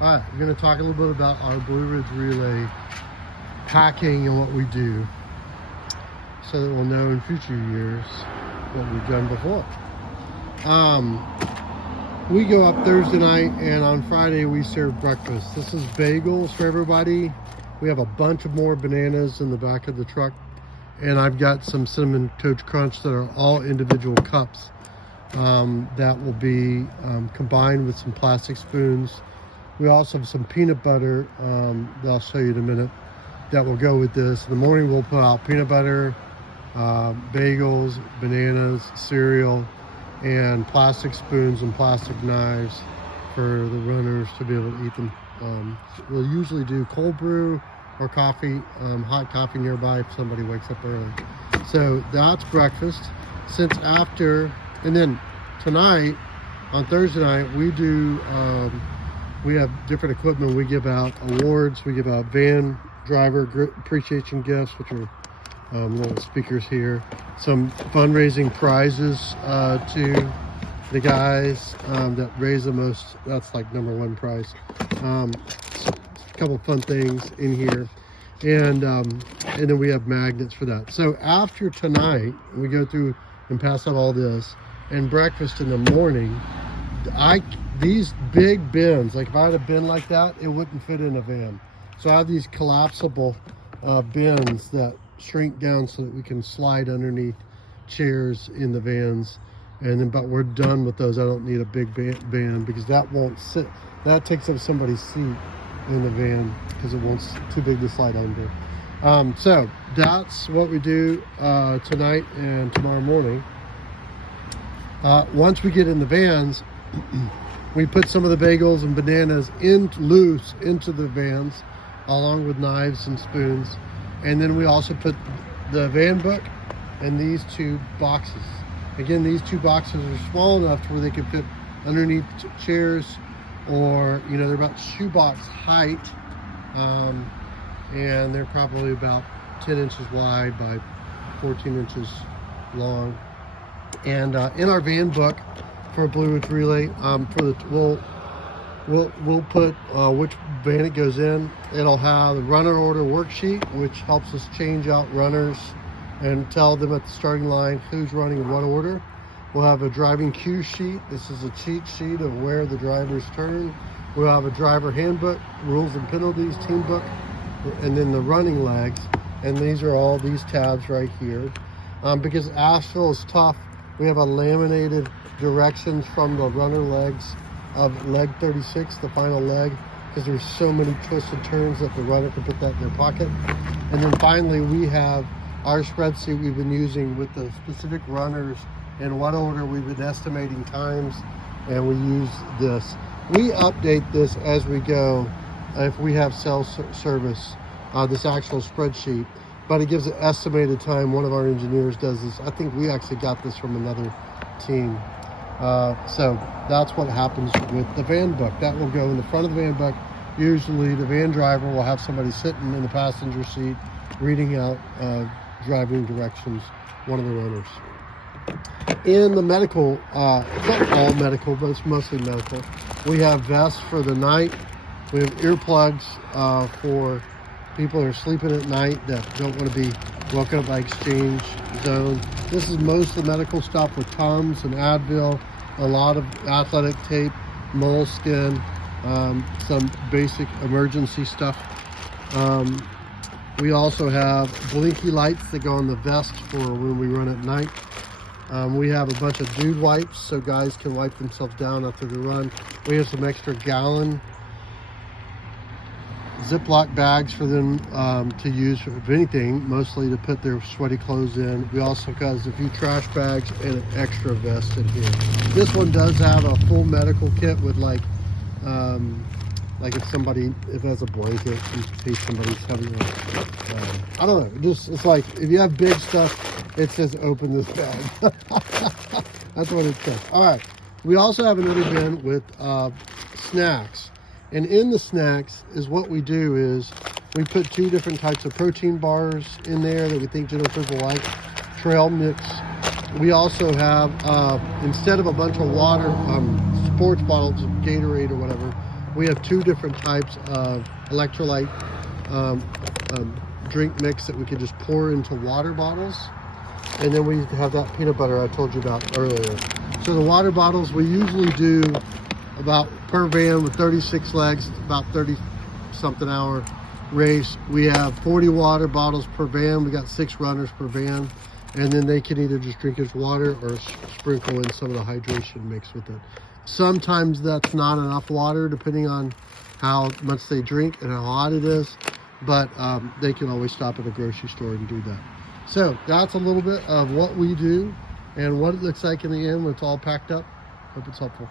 All right, we're going to talk a little bit about our Blue Ridge Relay packing and what we do, so that we'll know in future years what we've done before. We go up Thursday night, and on Friday we serve breakfast. This is bagels for everybody. We have a bunch of more bananas in the back of the truck, and I've got some Cinnamon Toast Crunch that are all individual cups that will be combined with some plastic spoons. We also have some peanut butter that I'll show you in a minute that will go with this. In the morning we'll put out peanut butter, bagels, bananas, cereal, and plastic spoons and plastic knives for the runners to be able to eat them. We'll usually do cold brew or coffee, hot coffee nearby if somebody wakes up early. So that's breakfast. And then tonight, on Thursday night, we have different equipment. We give out awards. We give out van driver appreciation gifts, which are little speakers here. Some fundraising prizes to the guys that raise the most. That's like #1 prize. A couple fun things in here, and then we have magnets for that. So after tonight, we go through and pass out all this, and breakfast in the morning. These big bins, like if I had a bin like that, it wouldn't fit in a van. So I have these collapsible bins that shrink down so that we can slide underneath chairs in the vans. But we're done with those. I don't need a big van because that won't sit. That takes up somebody's seat in the van because it won't, too big to slide under. So that's what we do tonight and tomorrow morning. Once we get in the vans, we put some of the bagels and bananas loose into the vans, along with knives and spoons. And then we also put the van book and these 2 boxes. Again, these 2 boxes are small enough to where they can fit underneath chairs, or they're about shoebox height, and they're probably about 10 inches wide by 14 inches long. And in our van book for Blue Ridge Relay, we'll put which van it goes in. It'll have the runner order worksheet, which helps us change out runners and tell them at the starting line who's running what order. We'll have a driving cue sheet. This is a cheat sheet of where the drivers turn. We'll have a driver handbook, rules and penalties, team book, and then the running legs. And these are all these tabs right here. Because asphalt is tough, we have a laminated directions from the runner legs of leg 36, the final leg, because there's so many twists and turns that the runner can put that in their pocket. And then finally, we have our spreadsheet we've been using with the specific runners in what order we've been estimating times, and we use this. We update this as we go if we have cell service, this actual spreadsheet, but it gives an estimated time. One of our engineers does this. I think we actually got this from another team. So that's what happens with the van book. That will go in the front of the van book. Usually the van driver will have somebody sitting in the passenger seat reading out driving directions, one of the runners. In the medical, not all medical, but it's mostly medical, we have vests for the night. We have earplugs for people who are sleeping at night that don't want to be woken up by exchange zone. This is most of the medical stuff with Tums and Advil, a lot of athletic tape, moleskin, some basic emergency stuff. We also have blinky lights that go on the vest for when we run at night. We have a bunch of dude wipes so guys can wipe themselves down after the run. We have some extra gallon Ziploc bags for them to use for anything, mostly to put their sweaty clothes in. We also got a few trash bags and an extra vest in here. This one does have a full medical kit with like if it has a blanket in case somebody's having I don't know, it's like if you have big stuff, it says open this bag. That's what it says. All right, we also have another bin with snacks. And in the snacks is what we do is we put 2 different types of protein bars in there that we think general people like. Trail mix. We also have, instead of a bunch of water, sports bottles of Gatorade or whatever, We have 2 different types of electrolyte um, drink mix that we can just pour into water bottles. And then we have that peanut butter I told you about earlier. So the water bottles, we usually do about per van with 36 legs, about 30 something hour race. We have 40 water bottles per van. We got 6 runners per van. And then they can either just drink as water or sprinkle in some of the hydration mix with it. Sometimes that's not enough water depending on how much they drink and how hot it is. But they can always stop at a grocery store and do that. So that's a little bit of what we do and what it looks like in the end when it's all packed up. Hope it's helpful.